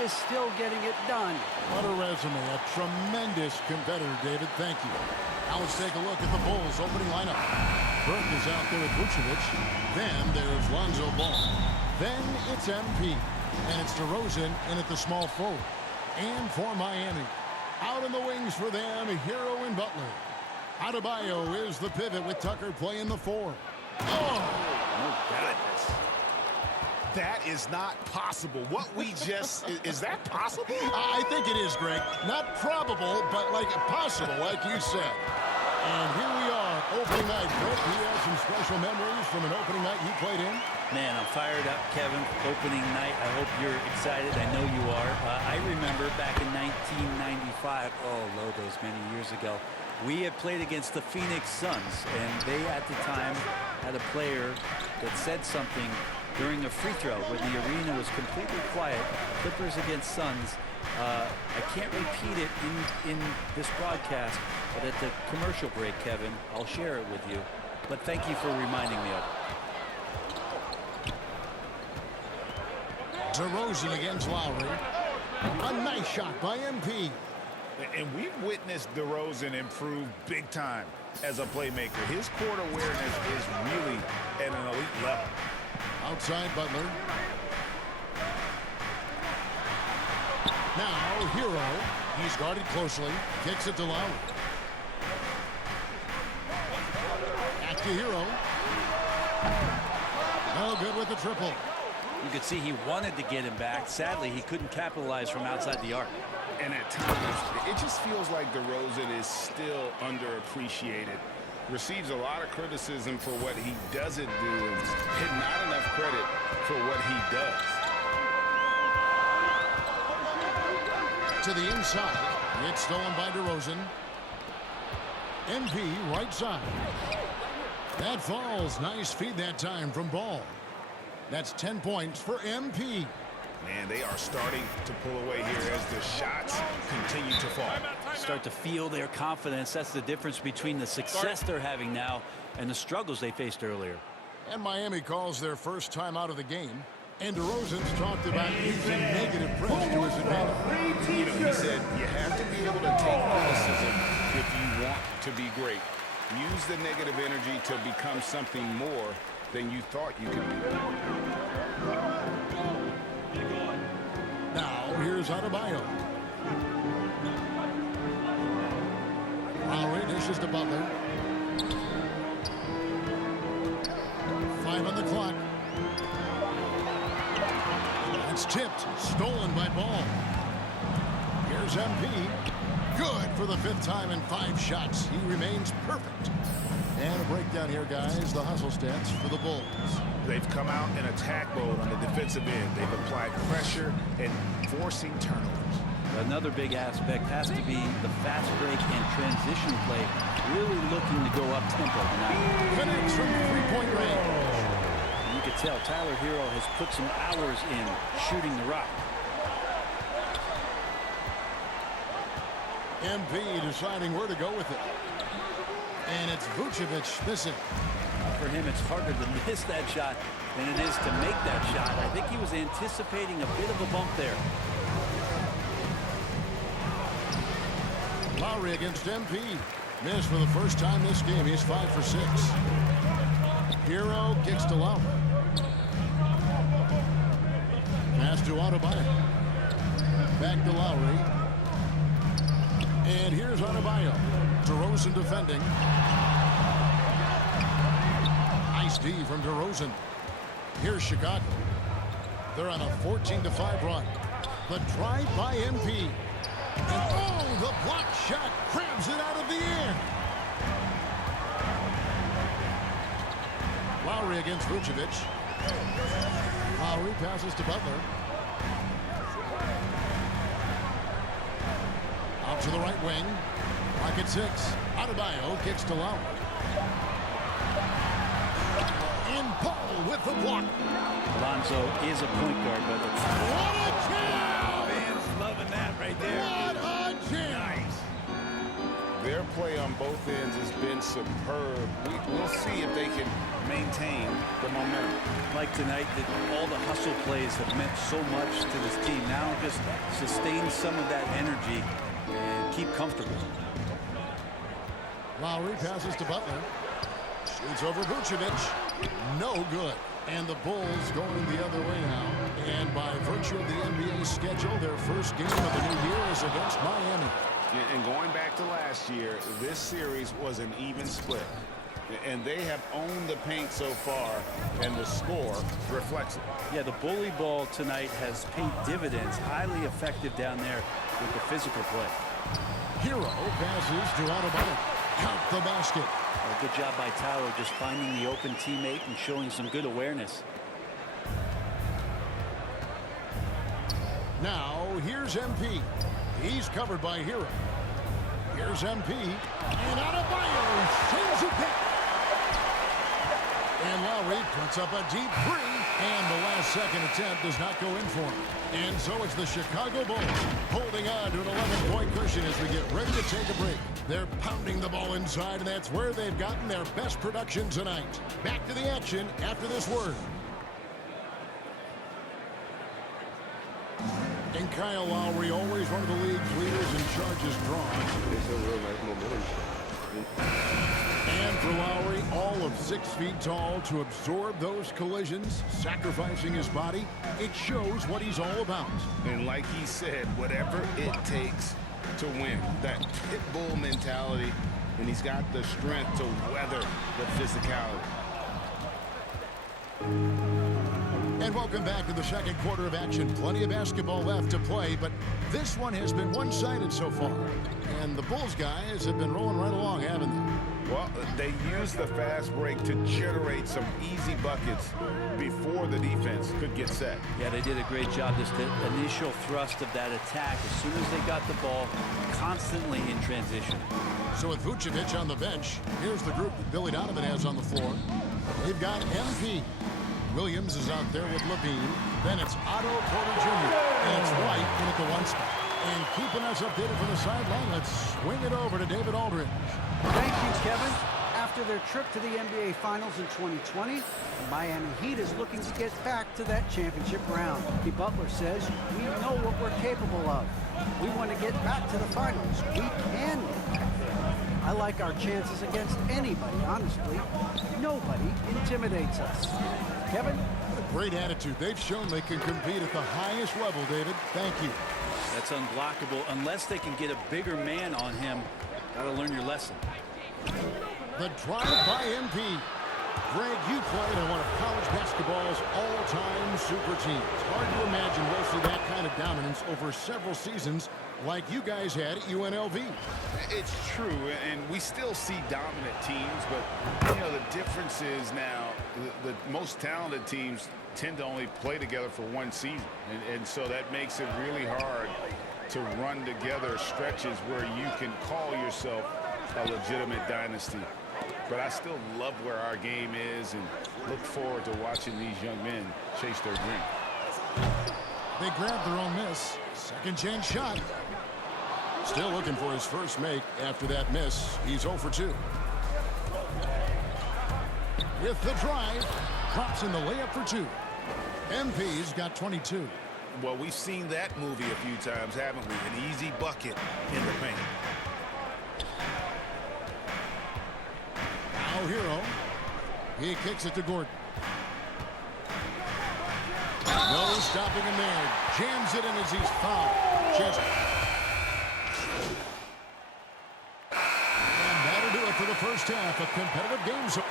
is still getting it done. What a resume. A tremendous competitor, David. Thank you. Now let's take a look at the Bulls' opening lineup. Burke is out there with Vucevic. Then there's Lonzo Ball. Then it's MP. And it's DeRozan in at the small forward. And for Miami, out in the wings for them, Hero and Butler. Adebayo is the pivot with Tucker playing the 4. Oh, goodness. That is not possible. What we just... is that possible? I think it is, Greg. Not probable, but like possible, like you said. And here we are, opening night. Brett, he has some special memories from an opening night he played in. Man, I'm fired up, Kevin. Opening night. I hope you're excited. I know you are. I remember back in 1995, oh, Logos, many years ago, we had played against the Phoenix Suns, and they at the time had a player that said something during a free throw when the arena was completely quiet. Clippers against Suns. I can't repeat it in this broadcast, but at the commercial break, Kevin, I'll share it with you. But thank you for reminding me of it. DeRozan against Lowry. A nice shot by MP. And we've witnessed DeRozan improve big time as a playmaker. His court awareness is really at an elite level. Outside Butler. Now Hero. He's guarded closely. Kicks it to Lowry. Back to Hero. No good with the triple. You could see he wanted to get him back. Sadly, he couldn't capitalize from outside the arc. And at times, it just feels like DeRozan is still underappreciated. Receives a lot of criticism for what he doesn't do and not enough credit for what he does. To the inside. It's stolen by DeRozan. MP right side. That falls. Nice feed that time from Ball. That's 10 points for MP. Man, they are starting to pull away here as the shots continue to fall. Start to feel their confidence. That's the difference between the success they're having now and the struggles they faced earlier. And Miami calls their first time out of the game. And DeRozan's talked about using negative press to his advantage. You know, he said you have to be able to take criticism if you want to be great. Use the negative energy to become something more than you thought you could be. Now, here's Adebayo. Lowry dishes to Butler. 5 on the clock. It's tipped. Stolen by Ball. Here's MP. Good for the 5th time in 5 shots. He remains perfect. And a breakdown here, guys. The hustle stats for the Bulls. They've come out in attack mode on the defensive end. They've applied pressure and forcing turnovers. Another big aspect has to be the fast break and transition play. Really looking to go up tempo tonight. Phoenix from 3-point range. You can tell Tyler Hero has put some hours in shooting the rock. MP deciding where to go with it. And it's Vucevic missing. For him, it's harder to miss that shot than it is to make that shot. I think he was anticipating a bit of a bump there. Lowry against MP. Missed for the first time this game. He's 5 for 6. Hero kicks to Lowry. Pass to Adebayo. Back to Lowry. And here's Adebayo. DeRozan defending. Nice D from DeRozan. Here's Chicago. They're on a 14-5 run. The drive by MP. And oh, the block shot grabs it out of the air. Lowry against Vucevic. Lowry passes to Butler. Out to the right wing. Clock at 6. Adebayo kicks to Lowry. And Paul with the block. Alonzo is a point guard, but it's... What a jam! Fans loving that right there. What a jam! Nice. Their play on both ends has been superb. We'll see if they can maintain the momentum. like tonight that all the hustle plays have meant so much to this team. Now just sustain some of that energy and keep comfortable. Lowry passes to Butler. Shoots over Vucevic. No good. And the Bulls going the other way now. And by virtue of the NBA schedule, their first game of the new year is against Miami. And going back to last year, this series was an even split. And they have owned the paint so far, and the score reflects it. Yeah, the bully ball tonight has paid dividends. Highly effective down there with the physical play. Hero passes to Adebayo. Count the basket. A good job by Tyler just finding the open teammate and showing some good awareness. Now, here's MP. He's covered by Hero. Here's MP. And Adebayo sends it back. And Lowry puts up a deep three. And the last second attempt does not go in for him. And so it's the Chicago Bulls holding on to an 11-point cushion as we get ready to take a break. They're pounding the ball inside, and that's where they've gotten their best production tonight. Back to the action after this word. And Kyle Lowry, always one of the league's leaders in charges drawn. It's a real nice momentum shot. And for Lowry, all of 6 feet tall, to absorb those collisions, sacrificing his body, it shows what he's all about. And like he said, whatever it takes to win, that pit bull mentality, and he's got the strength to weather the physicality. And welcome back to the second quarter of action. Plenty of basketball left to play, but this one has been one-sided so far. And the Bulls guys have been rolling right along, haven't they? Well, they used the fast break to generate some easy buckets before the defense could get set. Yeah, they did a great job. Just the initial thrust of that attack, as soon as they got the ball, constantly in transition. So with Vucevic on the bench, here's the group that Billy Donovan has on the floor. They've got MP. Williams is out there with Levine. Then it's Otto Porter Jr. And it's White in at the 1 spot. And keeping us updated from the sideline, let's swing it over to David Aldridge. Thank you, Kevin. After their trip to the NBA Finals in 2020, the Miami Heat is looking to get back to that championship round. The Butler says, we know what we're capable of. We want to get back to the finals. We can get back there. I like our chances against anybody, honestly. Nobody intimidates us. Kevin? A great attitude. They've shown they can compete at the highest level, David. Thank you. That's unblockable unless they can get a bigger man on him. Gotta learn your lesson. The drive by MP. Greg, you played on one of college basketball's all-time super teams. Hard to imagine we'll see that kind of dominance over several seasons like you guys had at UNLV. It's true, and we still see dominant teams, but you know the difference is now the most talented teams tend to only play together for one season, and so that makes it really hard to run together stretches where you can call yourself a legitimate dynasty. But I still love where our game is and look forward to watching these young men chase their dream. They grabbed their own miss. Second chance shot. Still looking for his first make after that miss. He's 0 for 2. With the drive, drops in the layup for 2. MP's got 22. Well, we've seen that movie a few times, haven't we? An easy bucket in the paint. Now Hero. He kicks it to Gordon. No stopping him there. Jams it in as he's fouled. Chance. And that'll do it for the first half. A competitive game. So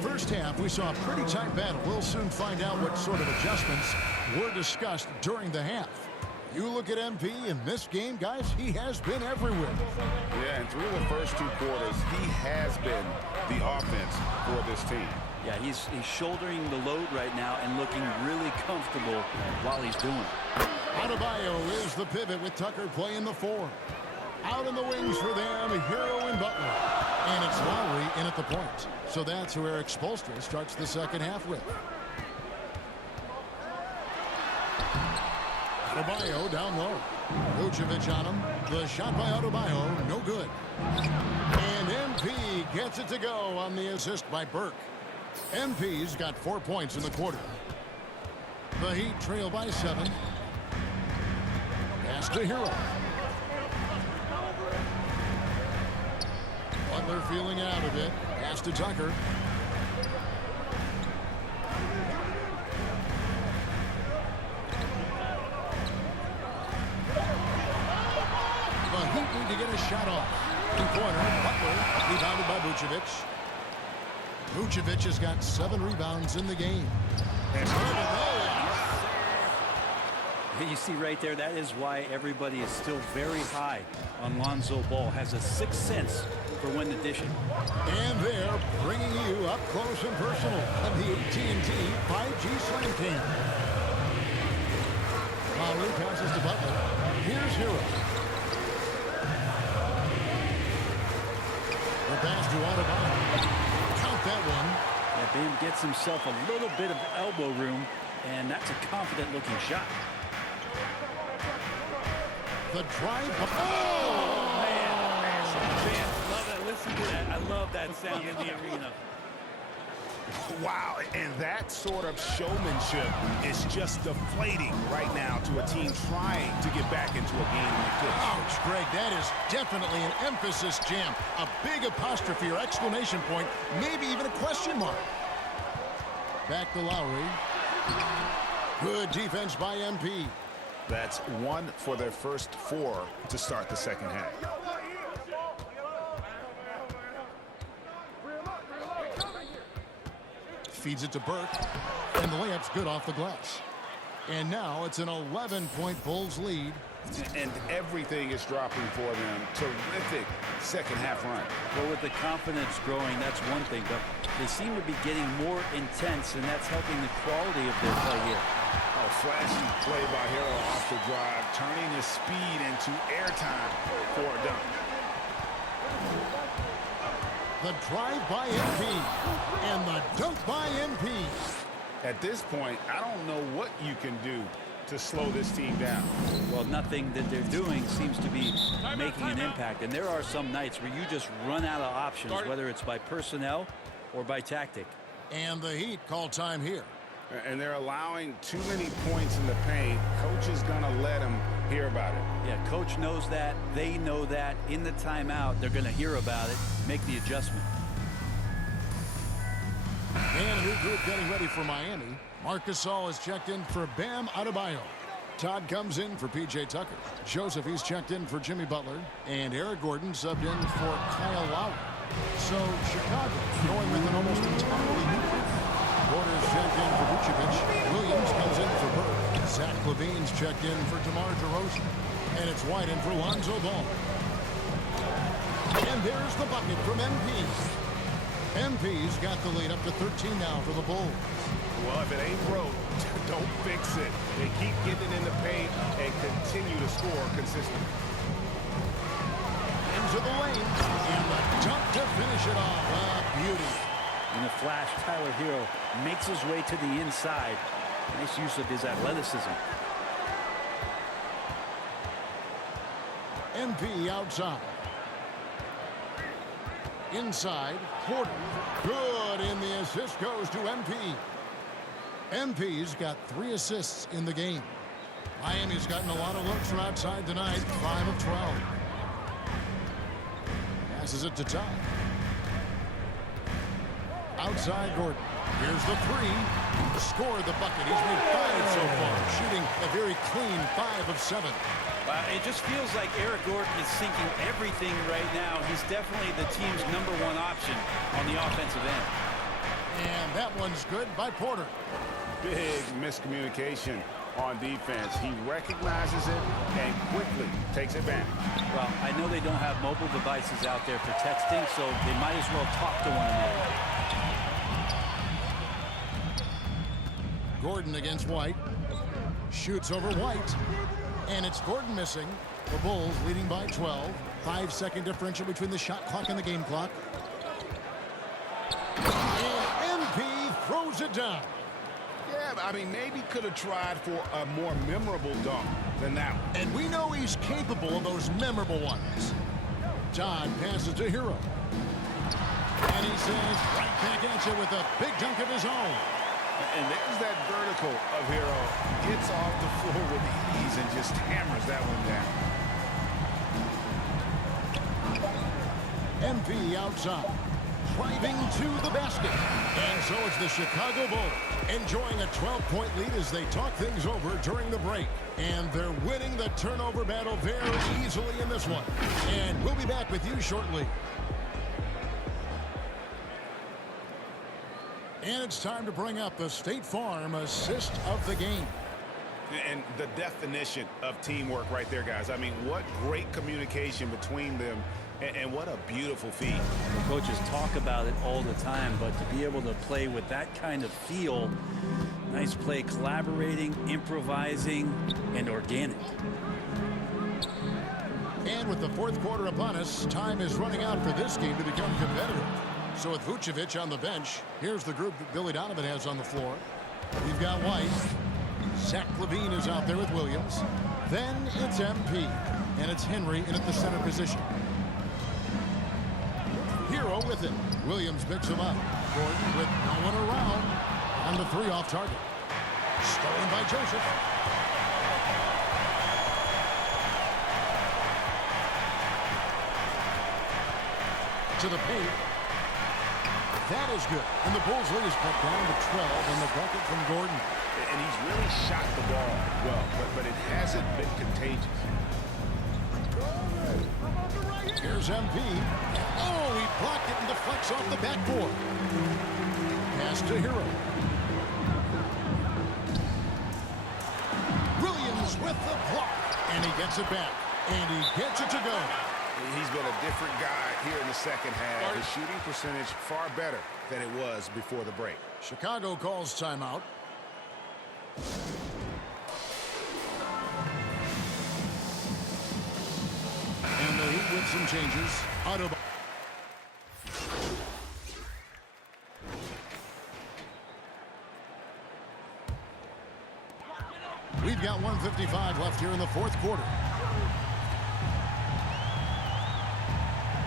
first half, we saw a pretty tight battle. We'll soon find out what sort of adjustments were discussed during the half. You look at MP in this game, guys, he has been everywhere. Yeah, and through the first 2 quarters, he has been the offense for this team. Yeah, he's shouldering the load right now and looking really comfortable while he's doing it. Adebayo is the pivot with Tucker playing the 4. Out in the wings for them, Hero and Butler. And it's Lowry in at the point. So that's who Eric Spoelstra starts the second half with. Adebayo down low. Vucevic on him. The shot by Adebayo, no good. And MP gets it to go on the assist by Burke. MP's got 4 points in the quarter. The Heat trail by 7. Pass to Hero. Butler feeling out a bit. Pass to Tucker. The Heat need to get a shot off. In corner, Butler rebounded by Vucevic. Vucevic has got 7 rebounds in the game. And You see right there, that is why everybody is still very high on Lonzo Ball. Has a sixth sense for when to dish it. And they're bringing you up close and personal at the AT&T 5G Slam Team. Lowry passes to Butler. Here's Hero. The pass to Adebayo. Count that one. Yeah, Bam gets himself a little bit of elbow room, and that's a confident-looking shot. The drive. Oh, man, love that. Listen to that. I love that sound in the arena. Wow, and that sort of showmanship is just deflating right now to a team trying to get back into a game like this. Ouch, Greg, that is definitely an emphasis jam. A big apostrophe or exclamation point, maybe even a question mark. Back to Lowry. Good defense by MP. That's 1 for their first 4 to start the second half. Feeds it to Burke, and the layup's good off the glass. And now it's an 11-point Bulls lead. And everything is dropping for them. Terrific second half run. Well, with the confidence growing, that's one thing, but they seem to be getting more intense, and that's helping the quality of their play here. A flashy play by Hero off the drive, turning his speed into airtime for a dunk. The drive by MP, and the dunk by MP. At this point, I don't know what you can do to slow this team down. Well, nothing that they're doing seems to be making an impact, and there are some nights where you just run out of options, whether it's by personnel or by tactic. And the Heat call time here. And they're allowing too many points in the paint. Coach is going to let them hear about it. Yeah, coach knows that. They know that. In the timeout, they're going to hear about it, make the adjustment. And a new group getting ready for Miami. Marc Gasol is checked in for Bam Adebayo. Todd comes in for P.J. Tucker. Joseph, he's checked in for Jimmy Butler. And Eric Gordon subbed in for Kyle Lowry. So Chicago going with an almost entirely new group. Porter's checked in for Vucevic. Williams comes in for Burke. Zach LaVine's checked in for DeMar DeRozan. And it's White in for Lonzo Ball. And there's the bucket from MP. MP's got the lead up to 13 now for the Bulls. Well, if it ain't broke, don't fix it. They keep getting in the paint and continue to score consistently. Into the lane. And the dunk to finish it off. A beauty. In the flash, Tyler Hero makes his way to the inside. Nice use of his athleticism. MP outside. Inside, Porter. Good, and the assist goes to MP. MP's got 3 assists in the game. Miami's gotten a lot of looks from outside tonight, 5 of 12. Passes it to Todd. Outside Gordon. Here's the 3. Scored the bucket. He's made 5 so far, shooting a very clean 5 of 7. It just feels like Eric Gordon is sinking everything right now. He's definitely the team's #1 option on the offensive end. And that one's good by Porter. Big miscommunication on defense. He recognizes it and quickly takes advantage. Well, I know they don't have mobile devices out there for texting, so they might as well talk to one another. Gordon against White. Shoots over White. And it's Gordon missing. The Bulls leading by 12. 5-second differential between the shot clock and the game clock. And MP throws it down. Yeah, I mean, maybe could have tried for a more memorable dunk than that one. And we know he's capable of those memorable ones. Todd passes to Hero. And he says, right back at you with a big dunk of his own. And there's that vertical of Hero. Gets off the floor with ease and just hammers that one down. MP outside, driving to the basket. And so it's the Chicago Bulls enjoying a 12-point lead as they talk things over during the break. And they're winning the turnover battle very easily in this one. And we'll be back with you shortly. And it's time to bring up the State Farm assist of the game. And the definition of teamwork right there, guys. I mean, what great communication between them, and what a beautiful feat. The coaches talk about it all the time, but to be able to play with that kind of feel, nice play, collaborating, improvising, and organic. And with the fourth quarter upon us, time is running out for this game to become competitive. So with Vucevic on the bench, here's the group that Billy Donovan has on the floor. We've got White. Zach LaVine is out there with Williams. Then it's MP. And it's Henry in at the center position. Hero with it. Williams picks him up. Gordon with no one around. On the three off target. Stolen by Joseph. To the paint. That is good. And the Bulls lead is cut down to 12 on the bucket from Gordon. And he's really shot the ball well, but it hasn't been contagious. Here's MP. Oh, he blocked it and deflects off the backboard. Pass to Hero. Williams with the block. And he gets it back. And he gets it to go. He's been a different guy here in the second half. His shooting percentage far better than it was before the break. Chicago calls timeout. And the Heat with some changes. Otto. We've got 1:55 left here in the fourth quarter.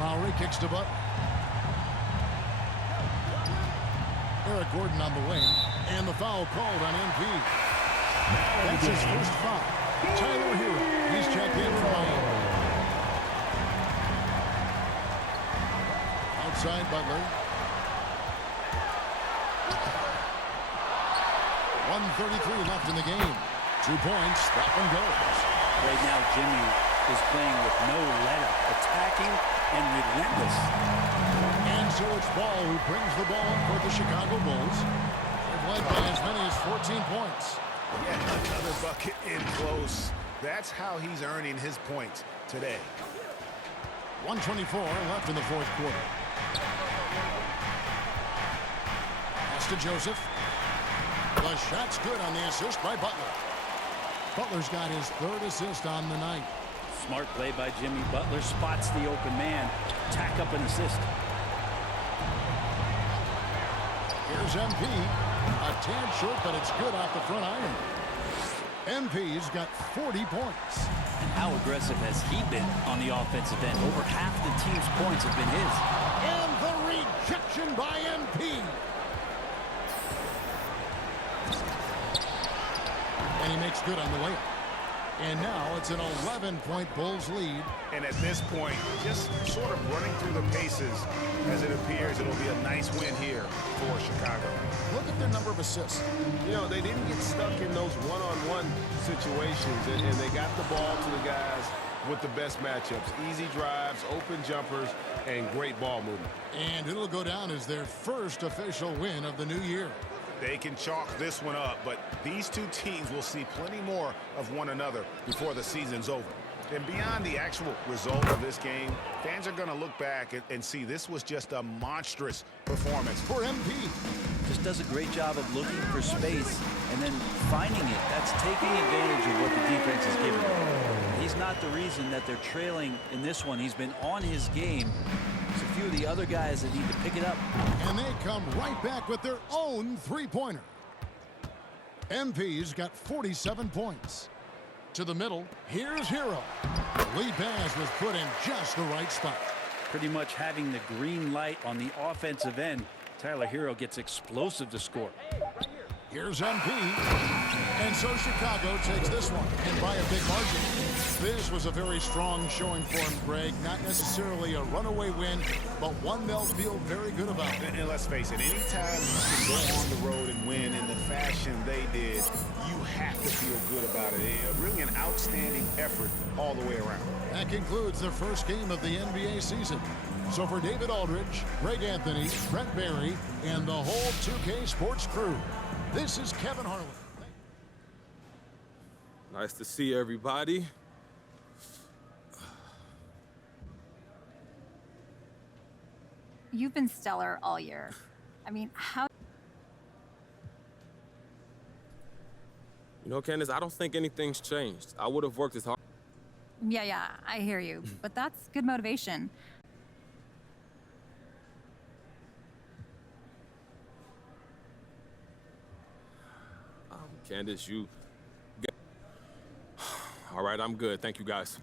Lowry kicks to Butler. Eric Gordon on the wing. And the foul called on MP. That's his first foul. Tyler Hero. He's checked in for Miami. Outside Butler. 1:33 left in the game. 2 points. That one goes. Right now, Jimmy is playing with no let-up, attacking and relentless. And so it's Ball who brings the ball up for the Chicago Bulls. They've led by as many as 14 points. Yet another bucket in close. That's how he's earning his points today. 1:24 left in the fourth quarter. Pass to Joseph. The shot's good on the assist by Butler. Butler's got his third assist on the night. Smart play by Jimmy. Butler spots the open man. Tack up an assist. Here's MP. A tad short, but it's good off the front iron. MP's got 40 points. And how aggressive has he been on the offensive end? Over half the team's points have been his. And the rejection by MP. And he makes good on the layup. And now it's an 11-point Bulls lead. And at this point, just sort of running through the paces as it appears it'll be a nice win here for Chicago. Look at their number of assists. You know, they didn't get stuck in those one-on-one situations, and they got the ball to the guys with the best matchups. Easy drives, open jumpers, and great ball movement. And it'll go down as their first official win of the new year. They can chalk this one up, but these two teams will see plenty more of one another before the season's over. And beyond the actual result of this game, fans are going to look back and see this was just a monstrous performance For MP. Just does a great job of looking for space and then finding it. That's taking advantage of what the defense is giving him. He's not the reason that they're trailing in this one. He's been on his game. It's a few of the other guys that need to pick it up. And they come right back with their own three-pointer. MP's got 47 points. To the middle, here's Hero. The lead pass was put in just the right spot. Pretty much having the green light on the offensive end. Tyler Hero gets explosive to score. Here's MP. And so Chicago takes this one, and by a big margin. This was a very strong showing for him, Greg. Not necessarily a runaway win, but one they'll feel very good about. And let's face it, anytime you can go on the road and win in the fashion they did, you have to feel good about it. Really an outstanding effort all the way around. That concludes the first game of the NBA season. So for David Aldridge, Greg Anthony, Brent Barry, and the whole 2K Sports crew, this is Kevin Harlan. Nice to see everybody. You've been stellar all year. I mean, how... You know, Candace, I don't think anything's changed. I would have worked as hard. Yeah, I hear you. But that's good motivation. Candace, you... All right, I'm good. Thank you, guys.